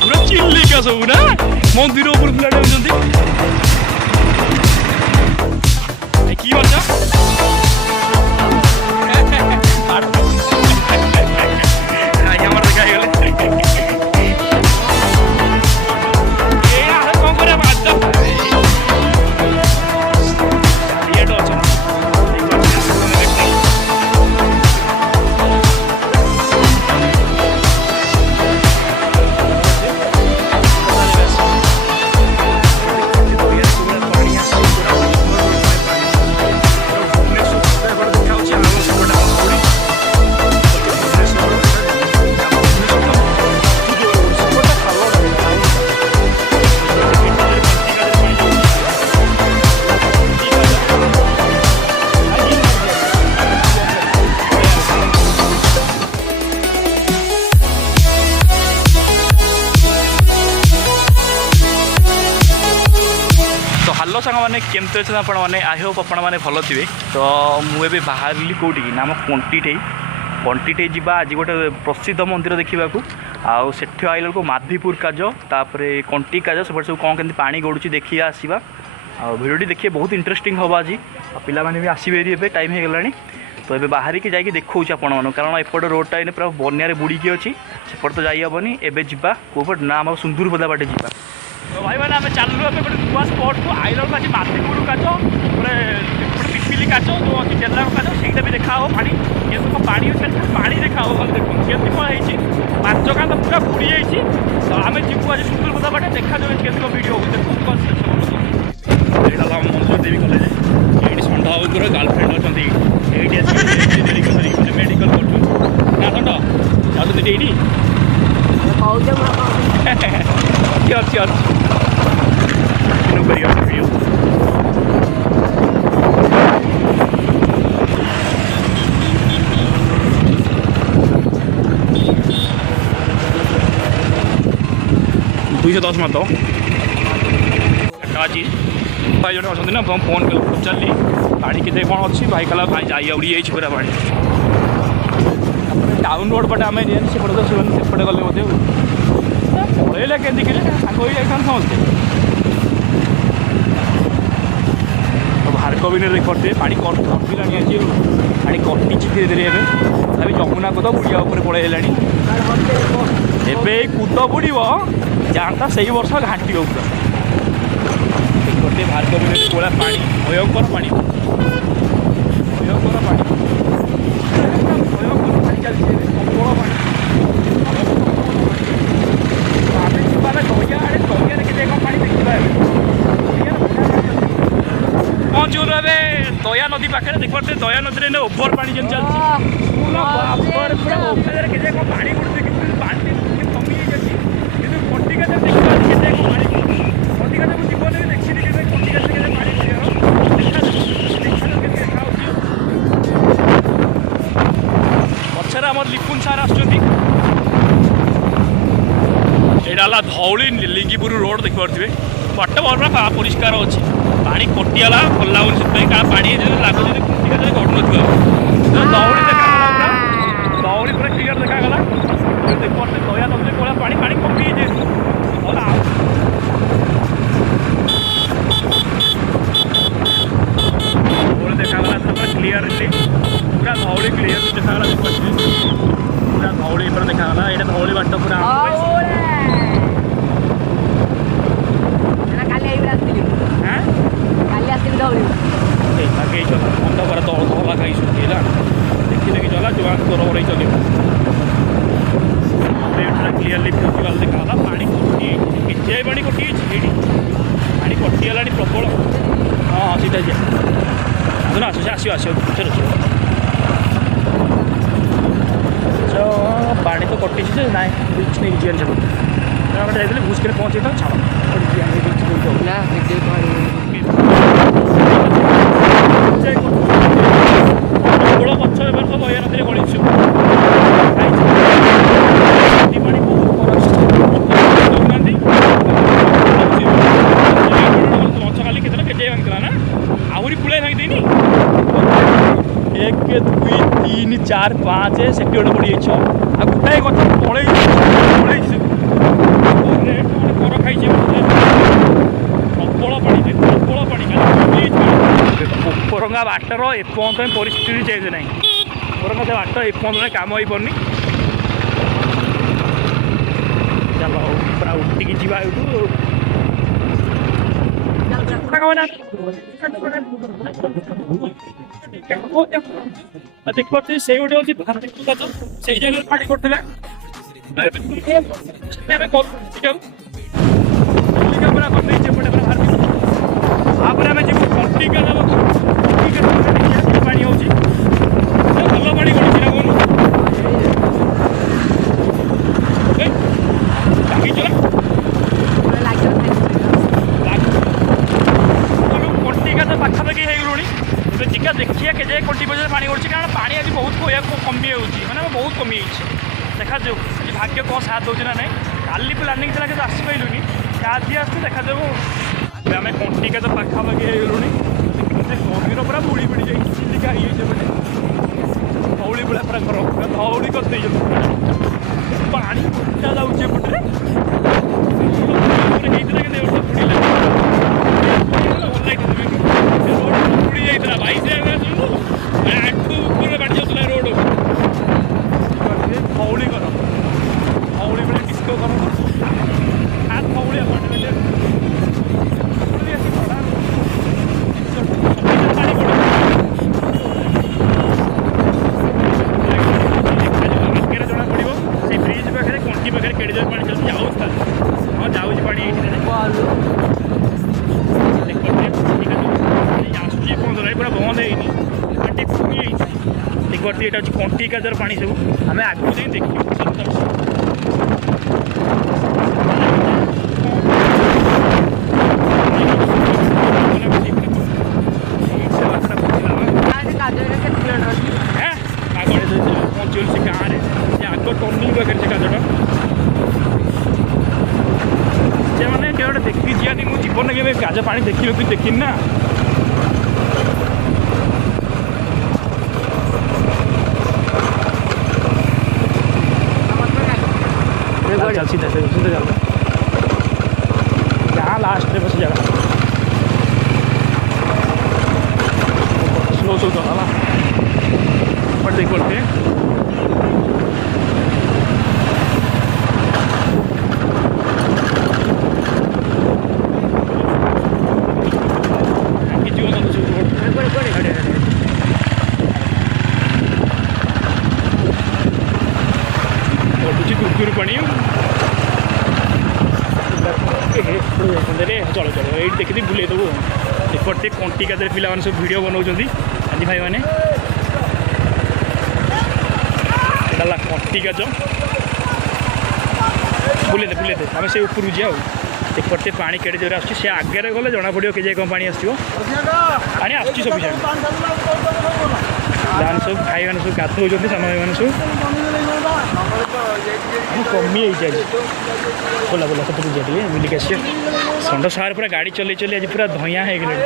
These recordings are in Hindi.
पूरा चिल्लिका सब ना मंदिर ऊपर पिला कि भन्छ यहाँबाट देखाइगले हेलो सांग मैंने केमती अच्छे आपण मैंने आई होप आपण मैंने भल थे तो मुझे बाहर कौटी ना आम कंटीटे जा आज गोटे प्रसिद्ध मंदिर देखा आठ आइल को माधीपुर काज तापर कंटी काज सब सब कौन केमती पानी गड़ुची देखिए आसवा भिडियोटी देखिए बहुत इंटरेस्टिंग हम आज पिला भी आसबे टाइम हो गला तो ये बाहर की जाकि देखा आपण मन कारण एपट रोडटा पूरा बनिया बुड़ी अच्छी सेपट तो जाइबनी एवं जावा कौपट ना आम सुंदरपदा बाटे जा तो भाई मैंने आम चलू गोटे नुआ स्पट को आइल आज माधीपुर काज गोटे पिपिली काज जो अच्छी डेला काज सहीटा भी देखा पानी ये सब पानी पानी देखा देखो केमती कौन है पांच गाँ तो पूरा बुड़ी जाइए तो आम जीव आज सुंदरपदा बाटे देखा जाए केमती भिड देखो मंजूर देवी कलेज ये षंढ बाबूर गर्लफ्रेंड अच्छा मेडिकल कर षंढ जाते ये अच्छी अच्छी दुईश 10 मत आज भाई जो अच्छा ना फोन कर पचारि पानी के कौन अच्छी भाई कला भाई जाइए उड़ी जाइए पूरा पानी टाउन रोड पटे आम सेपटे तो सेपटे गले बोधे पड़े केमती कि सांग हो जाता समस्ते भारक भी देखते पानी कटिला पानी कटी धीरे धीरे तभी जमुना कूद बुड़िया पड़े एवं कूद बुड़ जाता से वर्ष घाटी हो गोटे भारक भी कोला पानी भयंकर पानी भयंकर पानी चलती प्रबल पानी मजूर ए दया नदी पाखे देखते दया नदी में ओभर पानी जमी चलती पानी गुड़ी पानी कमी जाती कंटिका देखिए कंटिका जीवन में देखी कंटिका पानी पचर आम लिपुन सार आसला धौली लिंगीपुर रोड देखिपे बाट पूरा परिष्कार अच्छी पानी कटिगला भल लगुन से पानी लगुच कंटिका गड़ू न दौड़ी देखा दौड़ी पूरा क्लीयर देखागला देखते दया नदी कोला पानी पानी कमी देखागला क्लीयरली पूरा धौली क्लीयर देखागला पूरा धौली पर देखागला ये धौली बाट पूरा धला खाई सुखीला देखी देखी चला जुआ तोर हो चल क्लीयरली प्रिंसिपाल देखा पानी कटी पानी कटी पानी कटिगला प्रबल हाँ सीधा जा आस आस पानी तो कटी ना बीच नहीं जी जाइए भूस के पहुँचे तो छाड़ गोड़ पछ ए वर्ष दया नदी गणिछु पानी बहुत खाली के भांगला ना आहरी कूल भांगी देनी 1 2 3 4 5 से पड़ी जाइए पूरा बाटर एपर्तन परिस्थिति चेंज ना मोर मत बाट एपर्तन कम हो पारनी चल पूरा उठिकी जी देखते से गोटे से जगह पानी करते आम जी कंटिका पानी हो भल पानी गड़ुची ना कहून कंटिका तो पाखापाखि हो गलुणी जिका देखिए के कंटी बजे पानी गड़ुची कारण पानी आज बहुत कमी मैंने बहुत कमी देखा जाऊ आज भाग्य कौन साथ दूसरी ना नहीं काली प्लानिंग था कि आसी पाइलुनि आज आस देखा जाऊ आम कंटिका तो पाखापाखि हो गलुणी गभीर पूरा बुड़ी बुड़ी जाए चिलिका ये धौली भूया पूरा घर धौली कर पानी उठा जाऊे पटे बुड़ी जाता भाई से आठू बाड़ी जाऊला रोड धौली कर धौली बेले डिस्को कर धौलिया ये कंटिका जर पानी सब आम आगे जाए देखिए पहुँचल से गाँव में आग टर्निंग पाखे से काजटा से मैंने गोटे देखी जी मुझे जीवन के गाज पानी देखी देखी ना चल सीधा सीधा चल यहाँ लास्ट में बस जगह स्लो स्लो चला बट देख बोलते हैं कुरकुर पानी चलो चलो ये देखी बुले देव एपटे कंटिका पिला सब भिड बनाऊँ आदि भाई मैंने कंटिका बुले दे आम से ऊपर जाओ एपटे पानी केड़े जोर आस आगे गले जना पड़ो के कौन पानी आसो पानी आस सब जान सब भाई मैंने सब गाधो सान भाई मैंने सब कमी बोला बोला कत जाए बुलिक आस षंड सार पूरा गाड़ी चल चल आज पूरा धइया हो गले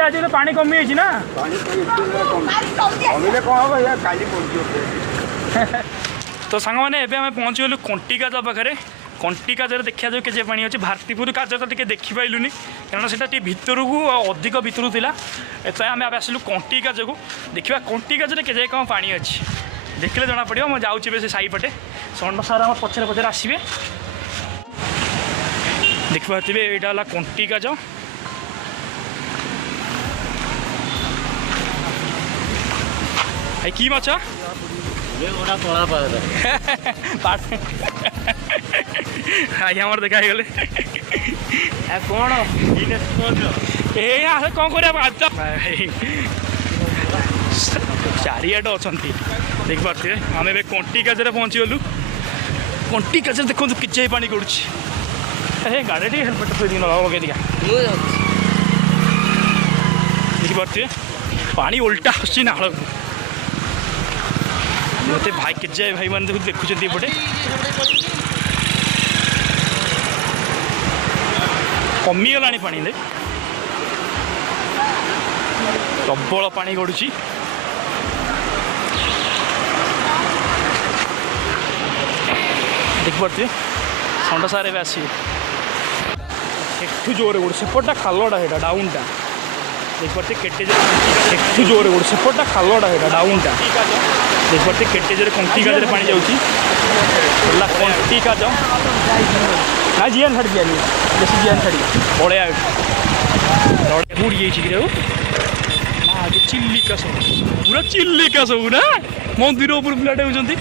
आज तो पानी कमी ना तो सांग मैंने पहुँची गलु कंटिका पाखे कंटिका देखा जाए के पानी अच्छे भारतीपुर काज तो टे देखी पाइलुनि कारण से भितर को अधिक भितर था आम आसलु कंटिका जो देखा कंटिका के कौन पानी अच्छी देखले जना पड़ो मैं जाऊँगी से साई पटे षंड सार पचर पचर आसवे देखिए यहाँ कंटिका कि माछ आमर देखा गले कौन कौन कर चारिआड अच्छा देखिए आम ए कंटिका पहुँची गलु कंटिका देखो कि पानी गड़ुची गाड़ी हेलमेट लगे दिखा देखिए पानी उल्टा आसुची नाल मत भाई के भाई मैंने देखुं एपटे कमीगला पानी प्रबल पानी गड़ुची देखिपे षंड सारे आसवे एठू जोर गोटे सेपटा खालटा है डाउनटा देखिपे केटे एठू जोर गोटे सेपटा खालटा है डाउनटा देखिपे केटे जोर कंटी काजरे पानी जाऊँगी कंटी काज ना जीआन छाड़ी दिया बेसी जीआन छाड़ी पड़े बुड़ी जाइए चिल्लिका सब पूरा चिल्लिका सब ना मंदिर ऊपर पिलाटे होती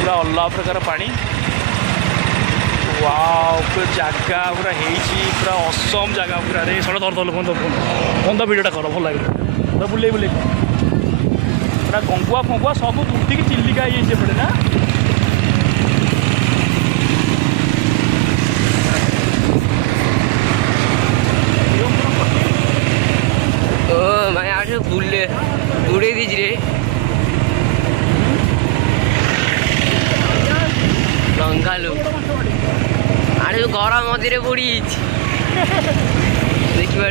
पूरा अलग प्रकार पानी वाव पूरा जगह पूरा पूरा असम जगह पूरा रे सड़ा धर धर बंद भिडियोटा कर भल लगे पूरा बुले बुले पूरा गंगुआ फंगुआ सब तुर्तिक चिल्लिका ये ना बुले बुड़े दीज रे रंगालू आरे गरम मझे बुड़ी देखिए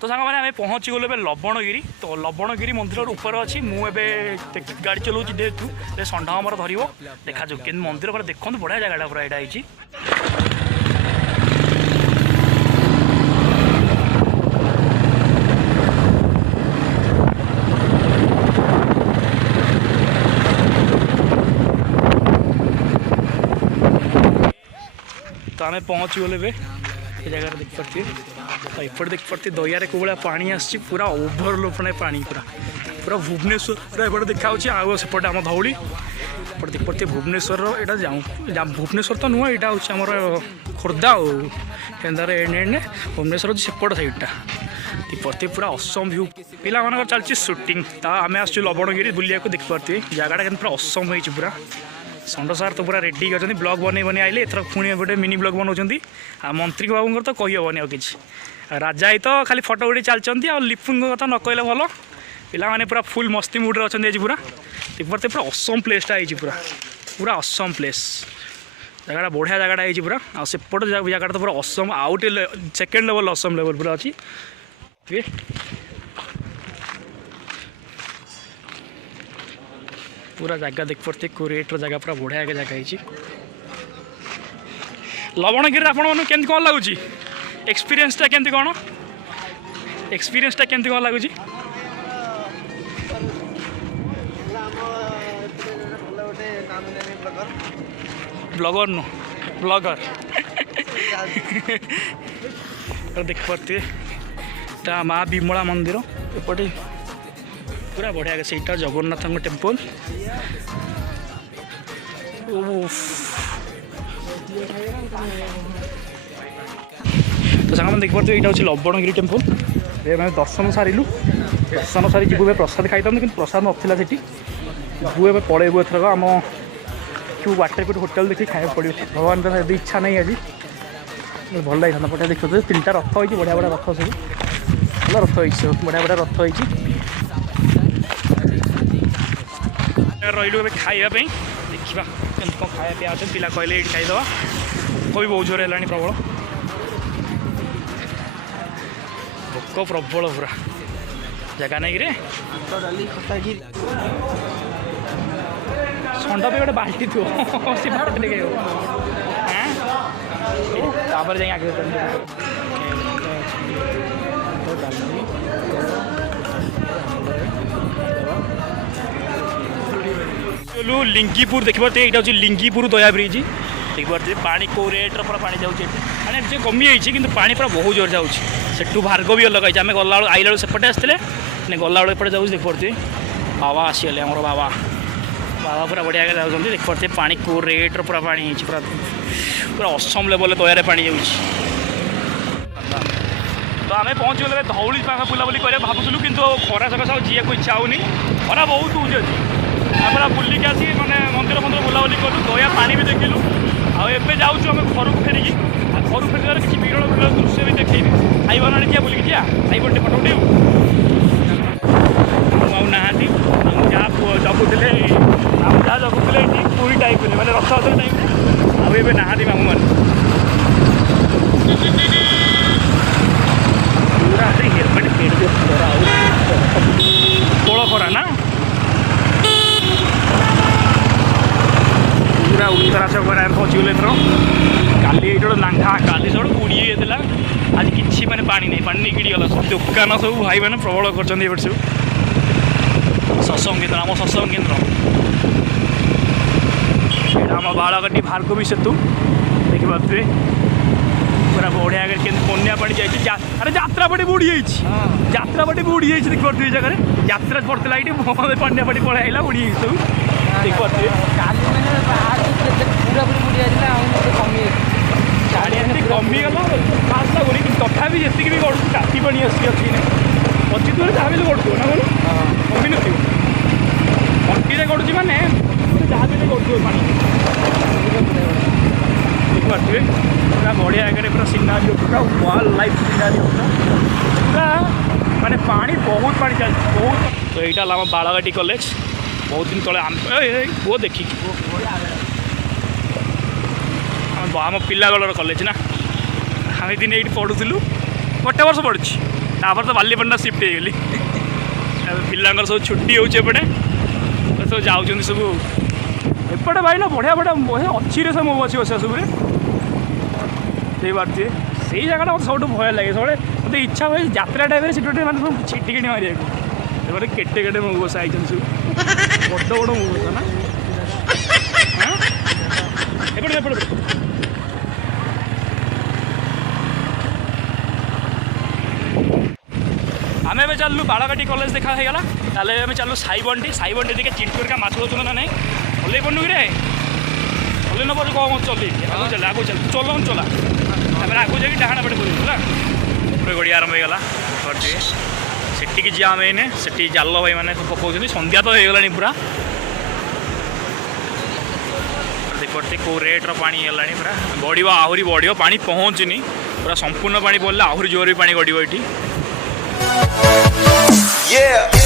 तो सांग मैंने पहुँची गलु ए लवणगिरी तो लवणगिरी मंदिर ऊपर अच्छी मुझे गाड़ी चलाऊँ जेहेतु षंढ आमर धर देखा कि मंदिर पर देखते बढ़िया जगह पूरा यहाँ है तो आम पहुँची गले जगह देखिपे तो एपटे देखिपे दयारे कौ भाया पानी आसी पूरा ओभरलोड पानी पूरा पूरा भुवनेश्वर एपटे देखा आउ सेपटे आम धौली एपटे देखिपे भुवनेश्वर यहाँ भुवनेश्वर तो नुह यहाँ हूँ खोर्धा केन्दार एने एने भुवनेश्वर सेपट साइडटा देखिपे पूरा असम भ्यू पिला मान चलती सुटिंग आम आस लवणगिरी बुलिया देखिपे जगटा के पूरा असम हो पूरा षंड सार तो पूरा रेडी कर ब्लॉग बन बन आइले एथर पुणी गोटे मिनी ब्लॉग बनाऊँ आ मंत्री बाबू तो कही हेनी आ कि राजा ही तो खाली फटो उठी चलती आ लिपुन कथा न कहले भल पाने पूरा फुल मस्ती मुड्रे अच्छा पूरा देखते पूरा असम प्लेसटा है पूरा पूरा असम प्लेस जगह बढ़िया जगह है पूरा आ सेपट जगह तो पूरा Assam out second level Assam level पूरा अच्छी पूरा जगह देख पड़ते कोरेटर जगह पूरा बढ़िया जगह है लवणगिरी आपण केमती कौन लगुच एक्सपीरियंसटा केमती कौन एक्सपीरियंसटा केमती कौन लगुच ब्लॉगर नु ब्लॉगर देख पारे माँ विमला मंदिर एपटे पूरा बढ़िया से जगन्नाथ टेम्पल तो सांग देख पारे यहाँ हूँ लवणगिरी टेम्पल ये मैंने दर्शन सारू दर्शन सारी जीव प्रसाद खाई कि प्रसाद नाला से जीव ए पलैबू एथरक आम क्यों वाटरपिट होटेल देखिए खाया पड़ो भगवान का यदि इच्छा नहीं आज भल लगी पटे देखते 3टा रथ हो बढ़िया बढ़िया रथ सब भल रथ हो बढ़िया बढ़िया रथ हो रही खावाई देखा केमती कौन खाया पीया अच्छे पिला कहले ये खाईदे कोई बहुत जोर है प्रबल भोक प्रबल पूरा जगह नहीं रे षंड पे गोटे बाल्टी थो सी बाल्टी तापर जाए आगे चलू लिंगीपुर देखिए यहाँ हूँ लिंगीपुर दया ब्रिज देखिए पानी को रेट्र पूरा पानी जाऊँगी मैंने जे कमी जाइए कि पानी पूरा बहुत जोर जाऊँ भार्गव भी अलग आम गला आइला सेपटे आसते गला एपटे जाऊँ देखिए बाबा आसीगले आम बाबा बाबा पूरा बढ़िया जाऊँ देखिए पानी को रेट्र पूरा पानी पूरा पूरा असम लेवल दयारे पानी जाऊँ तो आम पहुँच गले धौली पाख बुलाबुली कर भावुलु कि खरा सकाश जीवा को इच्छा होनी खरा बहुत हूँ अच्छी पूरा बुलिक आसी मैंने मंदिर मंदिर बुलाबुली कलु दया पानी भी देखिलु आए जाऊँ आम घर को फेरिकी घर फेर किसी विरल विरल दृश्य भी देखी खाइबन आने बुलिक जा खाइबन फटो उठे आना जहाँ जगुले जहाँ जगुले पूरी टाइप मैंने रथयात्रा टाइम आए नहाती मामू मैंने पूरा हेलमेट फेड़ दियो तोल खरा ना छक आम पहुँचीगले एथर काली ये गोटे नांगा काली सब बुड़ी जाता आज किसी मैंने पानी नहीं पानी निकड़ी गला सब दुकान सब भाई मैंने प्रबल कर सब सत्संग केन्द्र आम सत्संग केन्द्र यहाँ आम बाड़ाघाटी भार्गवी सेतु देखिपे पूरा बढ़िया के बन्या पानी जाइए अरे यात्रा बाटी बुड़ी यात्रा बाटी बुड़ी देखिपे जगह यात्रा पड़ता ये बन्या पानी पड़े आइला बुड़ी सब देखिपे कमिगला फास्ट लगुनि तथापि जी भी गढ़ टाटी पानी अच्छी पची दूर जहाँ भी गढ़ ना कौन कमी न कंटी गढ़ुची मैंने जहाँ भी गढ़ पानी देखिपे पूरा बढ़िया आगे पूरा सीनारी पूरा वाइल्ड लाइफ सीनारी पूरा माने पानी बहुत पानी चलती बहुत तो यहाँ आम बाड़ाघाटी कॉलेज बहुत दिन तले वो देखिए आम पिलागलर कॉलेज ना आम दिन ये पढ़ुलु गोटे वर्ष पढ़ुची तापर तो बालीपंडा शिफ्ट हो गली पिलांर सब छुट्टी होपटे सब जाऊँ सब एपटे भाई ना बढ़िया बढ़िया बढ़िया अच्छी रे सब अच्छी बस सब पारे से जगह मतलब सब भय लगे सब मतलब इच्छा हुए यात्रा टाइम से मैंने सब छिटिकी मारे केटे केटे मो बसा आई सब बड़ बड़ मो बसा ना एपटे एपटे आम ए चलू बाड़ाघाटी कॉलेज देखा होगा आम चलू साई बंटी देखिए चिंटू का माछ रोचना ना नहीं ओल्ल पड़ू कि ओल्ल नब कम चल आगे चल आगे चल चल चला आगे जाकि डाण पटे बोल पूरा गड़िया आरंभ होगा सेठी जी आम एने से जाल भाई मैंने पकाउं संध्या तो हो गला पूरा देखते कौ रेट्र पानी है पूरा बढ़ आहरी बढ़ पानी पहुँचनी पूरा संपूर्ण पानी पड़े आहरी जोर भी पानी गड़ो ये